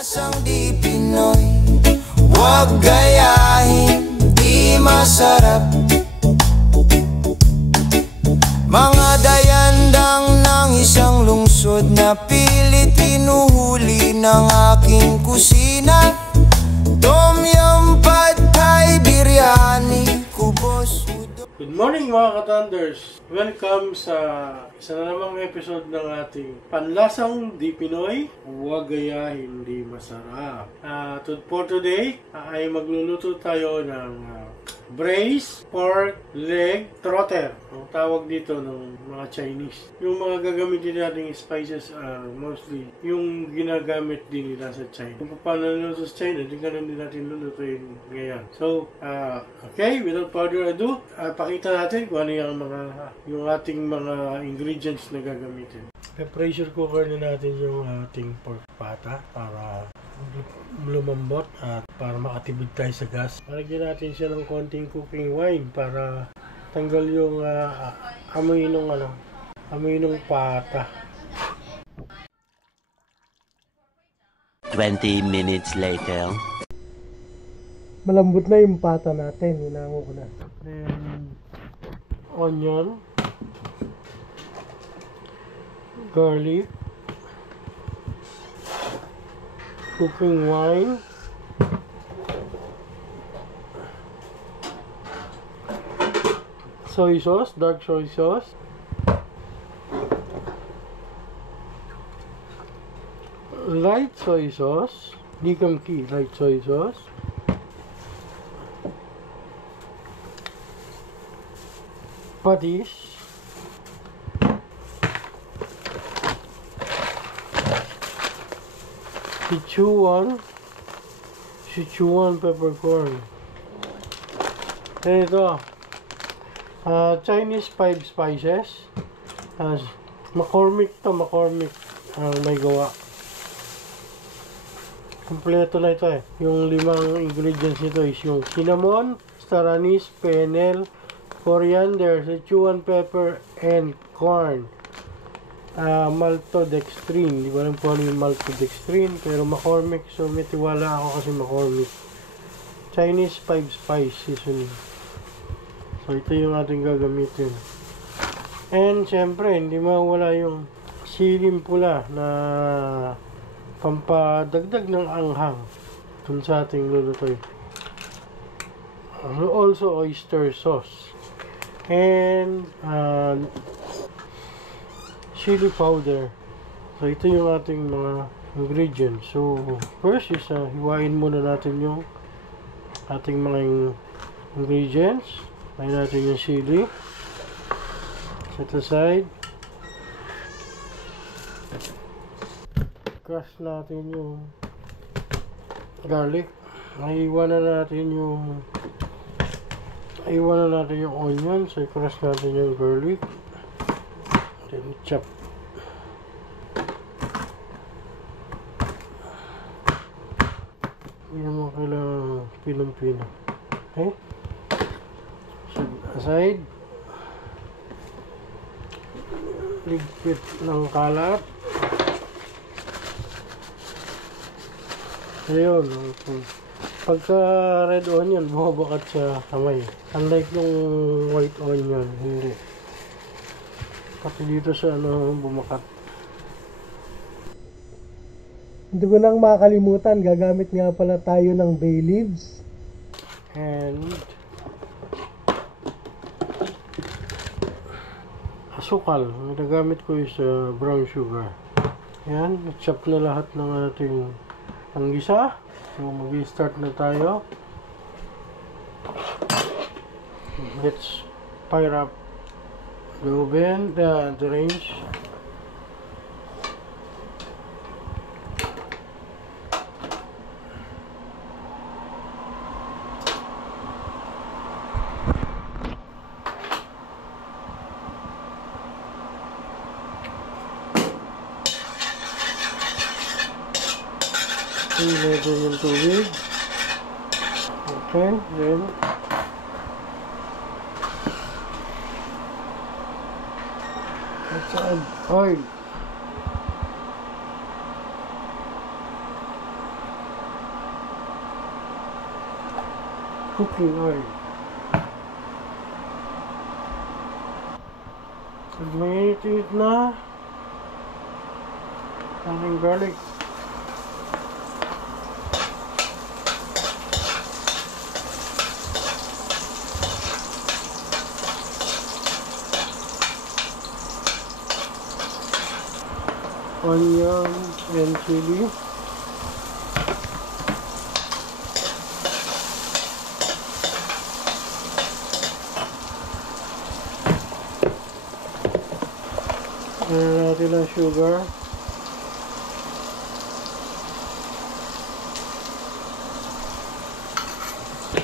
Lasang di Pinoy, huwag gayahin, di masarap. Mga dayandang ng isang lungsod na pilit hinuhuli ng aking kusina. Tom yum, pad thai, biryani, kubos, udon. Good morning mga ka-Thunders! Welcome sa isa na namang episode ng ating Panlasang Di Pinoy, huwag gayahin, di masarap. For today, ay magluluto tayo ng braised pork leg trotter. Ang tawag dito ng mga Chinese. Yung mga gagamitin nating spices are mostly yung ginagamit din nila sa China. Kung paano niluluto sa China, din ganun din natin lulutuin ngayon. So, okay, without further ado, pakita natin kung ano yung ating mga ingredients na gagamitin. Pressure cooker na natin yung ating pork pata para lumambot at para makatibid tayo sa gas. Lagyan natin siya ng konting cooking wine para tanggal yung amoy ng pata. 20 minutes later. Malambot na yung pata natin, hinango ko na. Then, onion, garlic, cooking wine, soy sauce, dark soy sauce, light soy sauce, Nikamki light soy sauce, patis, Sichuan peppercorn. And ito, Chinese 5 spices. McCormick ang may gawa. Kompleto na ito eh. Yung 5 ingredients nito is yung cinnamon, star anise, fennel, coriander, Sichuan pepper, and corn. Maltodextrin. Di ba alam kung ano yung maltodextrin, pero McCormick, so may tiwala ako kasi McCormick. Chinese 5 spice seasoning. So ito yung ating gagamitin. And syempre, hindi mawala yung siling pula na pampadagdag ng anghang dun sa ating lulutoy. Also oyster sauce. And chili powder. So ito yung ating mga ingredients. So first is hiwain muna natin yung ating mga ingredients. Hiwain natin yung chili. Set aside. Crush natin yung garlic. Hiwa na natin yung onion. So crush natin yung garlic. Then chop. Hindi mo kailangan pinong-pino. Okay? Set aside. Ligpit ng kalat. Ayun. Pagka red onion, bumabakat sa kamay. Unlike nung white onion, hindi. Pati dito sa bumakat. Hindi ko lang makakalimutan, gagamit nga pala tayo ng bay leaves. And asukal. Nagamit ko is brown sugar. Yan, chop na lahat ng ating panggisa. So mag-start na tayo. Let's fire up the oven, the range. Natin yung tubig. Okay, then let's add oil. cooking oil. Pag mainit na ating garlic. Onion and chili. Natin ang sugar.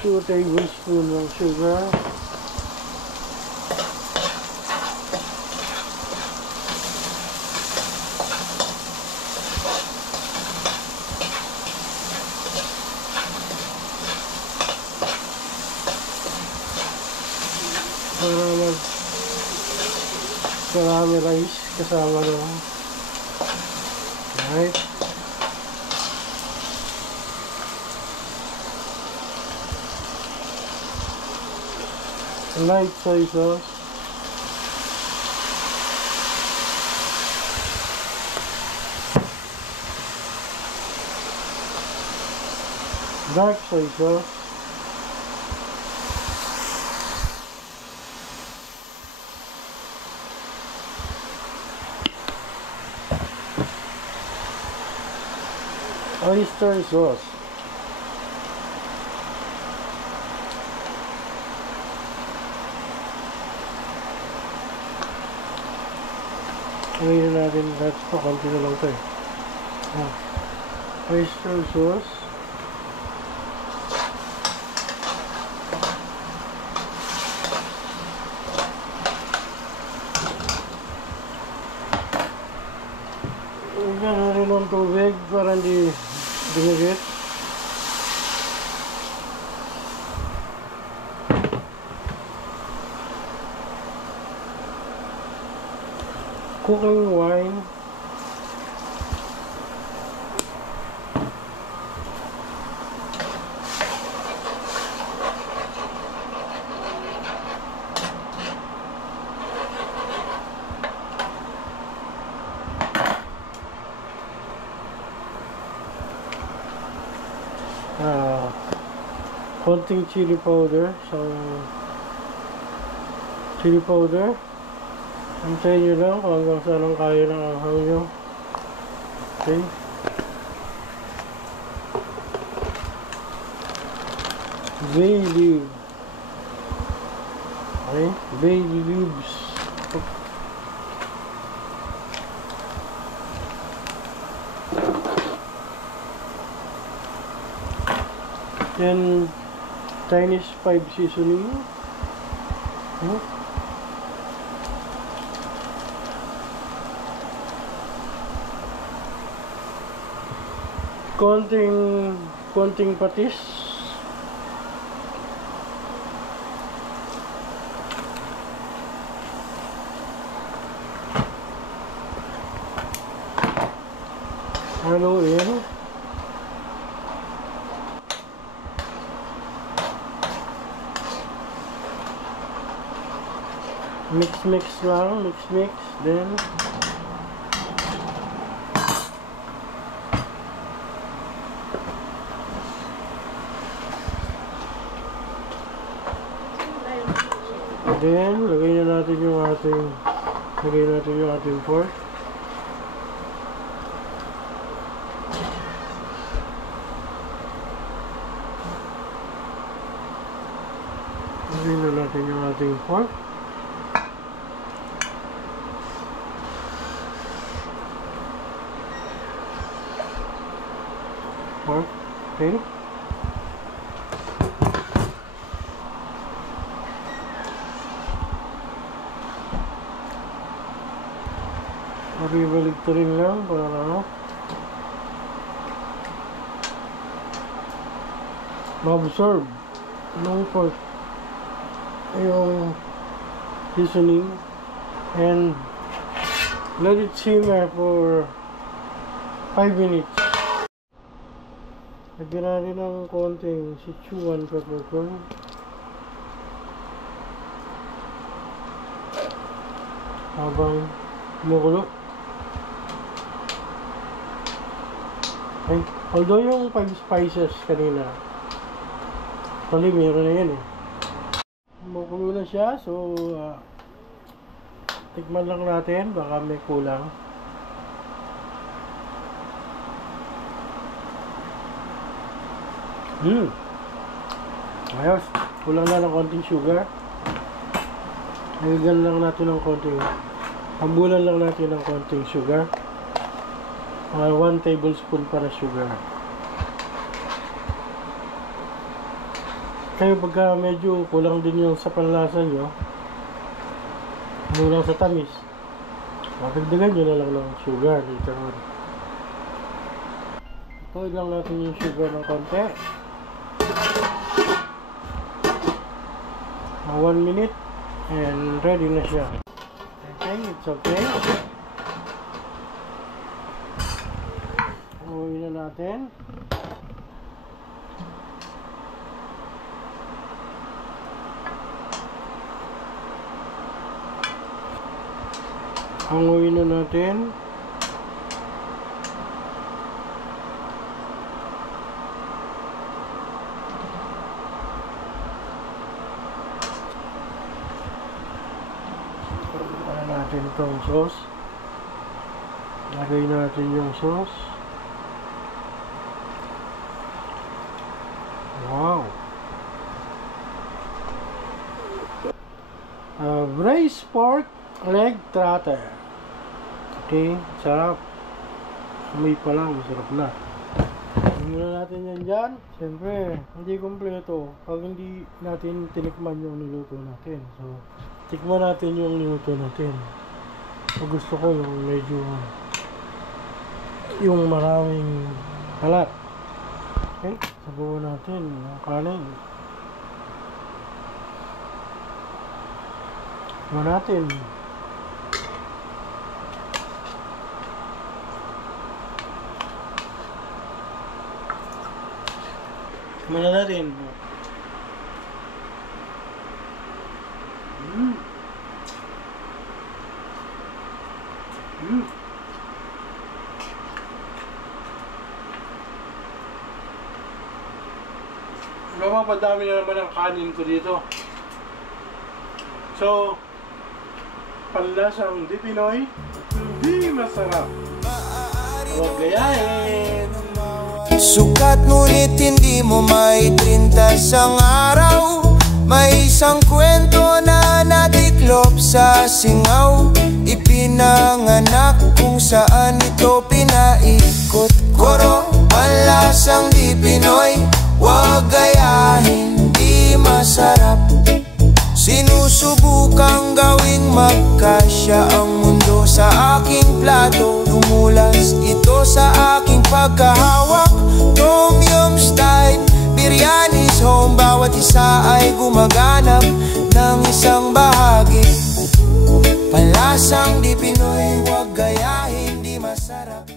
2 tablespoons ng sugar. Para mag-caramelize kasama ng right. Light soy sauce. Dark soy sauce. Oyster sauce. Ngayon natin lahat pa, konti na lang ito eh. Oyster sauce. Lagyan natin ng tubig para hindi dumigit. Cooking wine. Konting chili powder. Chili powder. Antayin nyo lang kung hanggang saan ang kaya ng anghang nyo. Okay. Bay leaf. Okay. Bay leaves. Then Chinese 5 seasoning. Okay. Konting patis. Haluin. Mix lang, mix. Then lagay natin yung ating pork. Lagay natin yung ating pork. Okay. Ibalik ko rin lang para ma-absorb ng pork yung seasoning, and let it simmer for 5 minutes. Lagyan natin ng konting Sichuan peppercorn. Habang kumukulo. Ay, although yung 5 spices kanina, actually meron na yan eh. Kumukulo na siya, so tikman lang natin, baka may kulang. Ayos, kulang na ng konting sugar. Nagagyan lang natin ng konting, hambulan lang natin ng konting sugar. Mga 1 tablespoon para sugar. Kayo pagka medyo kulang din yung sa panlasa nyo, kulang sa tamis, magdagdagan nyo na lang ng sugar later on. Ito lang natin yung sugar ng konti. 1 minute and ready na siya. Okay, it's okay. Uwi na natin. Hanguin na natin. Para natin itong sauce. Lagay natin yung sauce. Wow! Braised pork leg trotter. Okay, sarap. Amoy pa lang, masarap na. Muna natin yan dyan. Siyempre, hindi kompleto pag hindi natin tinikman yung niluto natin. So, tikman natin yung niluto natin. So, gusto ko yung medyo yung maraming kalat. Okay, sabukan natin yung kanin. Tikman natin. Tikman natin. Mapapadami na naman ang kanin ko dito. So, panlasang di Pinoy, hindi masarap. Huwag gayahin. Sukat ngunit hindi mo may 30 sang araw. May isang kwento na natiklop sa singaw. Ipinanganak kung saan ito pinaikot. Koro, panlasang di Pinoy, huwag gayahin, di masarap. Sinusubukang gawing magkasya ang mundo sa aking plato. Lumulas ito sa aking pagkahawak. Tom Yum style, biryani's home. Bawat isa ay gumaganap ng isang bahagi. Panlasang di Pinoy, huwag gayahin, di masarap.